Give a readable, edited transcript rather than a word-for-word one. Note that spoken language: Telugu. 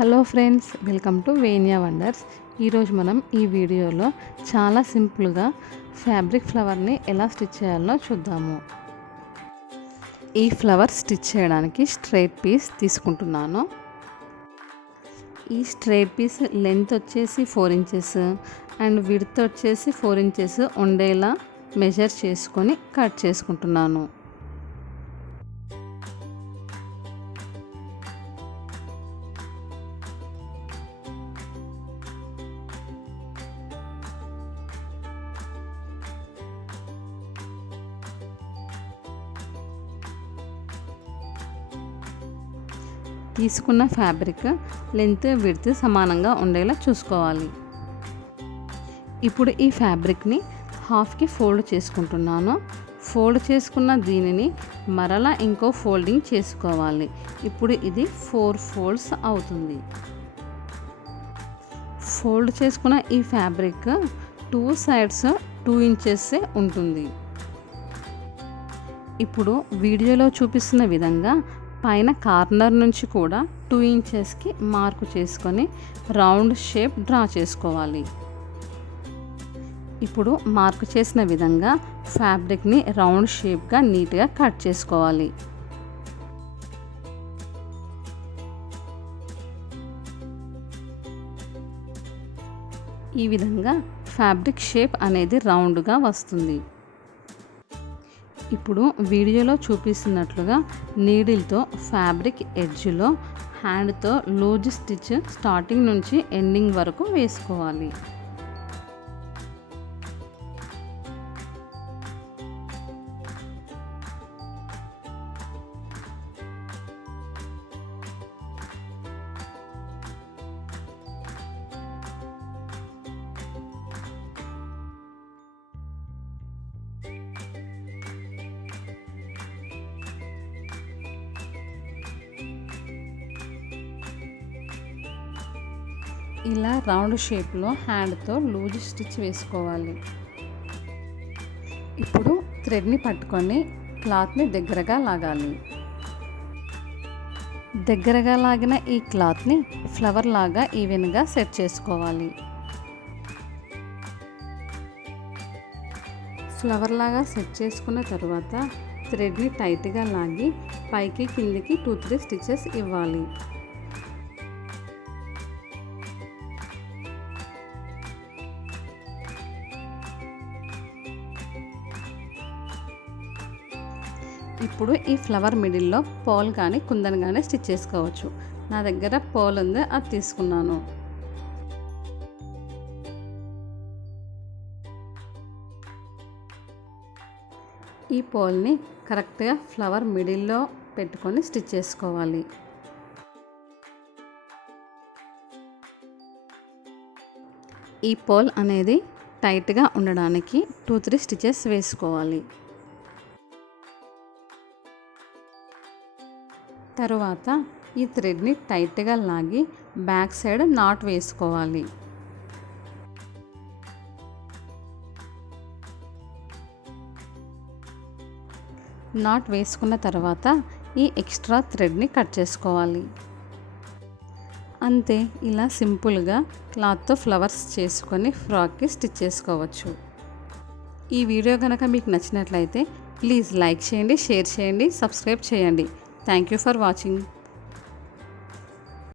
హలో ఫ్రెండ్స్, వెల్కమ్ టు వేనియా వండర్స్. ఈరోజు మనం ఈ వీడియోలో చాలా సింపుల్గా ఫ్యాబ్రిక్ ఫ్లవర్ని ఎలా స్టిచ్ చేయాలో చూద్దాము. ఈ ఫ్లవర్ స్టిచ్ చేయడానికి స్ట్రైట్ పీస్ తీసుకుంటున్నాను. ఈ స్ట్రైట్ పీస్ లెంత్ వచ్చేసి 4 ఇంచెస్ అండ్ విడ్త్ వచ్చేసి 4 ఇంచెస్ ఉండేలా మెజర్ చేసుకొని కట్ చేసుకుంటున్నాను. తీసుకున్న ఫ్యాబ్రిక్ లెంత్ విడ్త్ సమానంగా ఉండేలా చూసుకోవాలి. ఇప్పుడు ఈ ఫ్యాబ్రిక్ని హాఫ్కి ఫోల్డ్ చేసుకుంటున్నాను. ఫోల్డ్ చేసుకున్న దీనిని మరలా ఇంకో ఫోల్డింగ్ చేసుకోవాలి. ఇప్పుడు ఇది 4 ఫోల్డ్స్ అవుతుంది. ఫోల్డ్ చేసుకున్న ఈ ఫ్యాబ్రిక్ 2 సైడ్స్ 2 ఇంచెస్ ఉంటుంది. ఇప్పుడు వీడియోలో చూపిస్తున్న విధంగా పైన కార్నర్ నుంచి కూడా 2 ఇంచెస్కి మార్కు చేసుకొని రౌండ్ షేప్ డ్రా చేసుకోవాలి. ఇప్పుడు మార్కు చేసిన విధంగా ఫ్యాబ్రిక్ని రౌండ్ షేప్గా నీట్గా కట్ చేసుకోవాలి. ఈ విధంగా ఫ్యాబ్రిక్ షేప్ అనేది రౌండ్గా వస్తుంది. ఇప్పుడు వీడియోలో చూపిస్తున్నట్లుగా నీడిల్తో ఫ్యాబ్రిక్ ఎడ్జ్లో హ్యాండ్తో లూజ్ స్టిచ్ స్టార్టింగ్ నుంచి ఎండింగ్ వరకు వేసుకోవాలి. ఇలా రౌండ్ షేప్లో హ్యాండ్తో లూజ్ స్టిచ్ వేసుకోవాలి. ఇప్పుడు థ్రెడ్ని పట్టుకొని క్లాత్ని దగ్గరగా లాగాలి. దగ్గరగా లాగిన ఈ క్లాత్ని ఫ్లవర్ లాగా ఈవెన్గా సెట్ చేసుకోవాలి. ఫ్లవర్ లాగా సెట్ చేసుకున్న తర్వాత థ్రెడ్ని టైట్గా లాగి పైకి కిందికి 2-3 స్టిచెస్ ఇవ్వాలి. ఇప్పుడు ఈ ఫ్లవర్ మిడిల్లో పోల్ కానీ కుందన్ కానీ స్టిచ్ చేసుకోవచ్చు. నా దగ్గర పోల్ ఉంది, అది తీసుకున్నాను. ఈ పోల్ని కరెక్ట్గా ఫ్లవర్ మిడిల్లో పెట్టుకొని స్టిచ్ చేసుకోవాలి. ఈ పోల్ అనేది టైట్గా ఉండడానికి 2-3 స్టిచెస్ వేసుకోవాలి. తరువాత ఈ థ్రెడ్ని టైట్గా లాగి బ్యాక్ సైడ్ నాట్ వేసుకోవాలి. నాట్ వేసుకున్న తర్వాత ఈ ఎక్స్ట్రా థ్రెడ్ని కట్ చేసుకోవాలి. అంతే, ఇలా సింపుల్గా క్లాత్తో ఫ్లవర్స్ చేసుకొని ఫ్రాక్కి స్టిచ్ చేసుకోవచ్చు. ఈ వీడియో కనుక మీకు నచ్చినట్లయితే ప్లీజ్ లైక్ చేయండి, షేర్ చేయండి, సబ్స్క్రైబ్ చేయండి. Thank you for watching.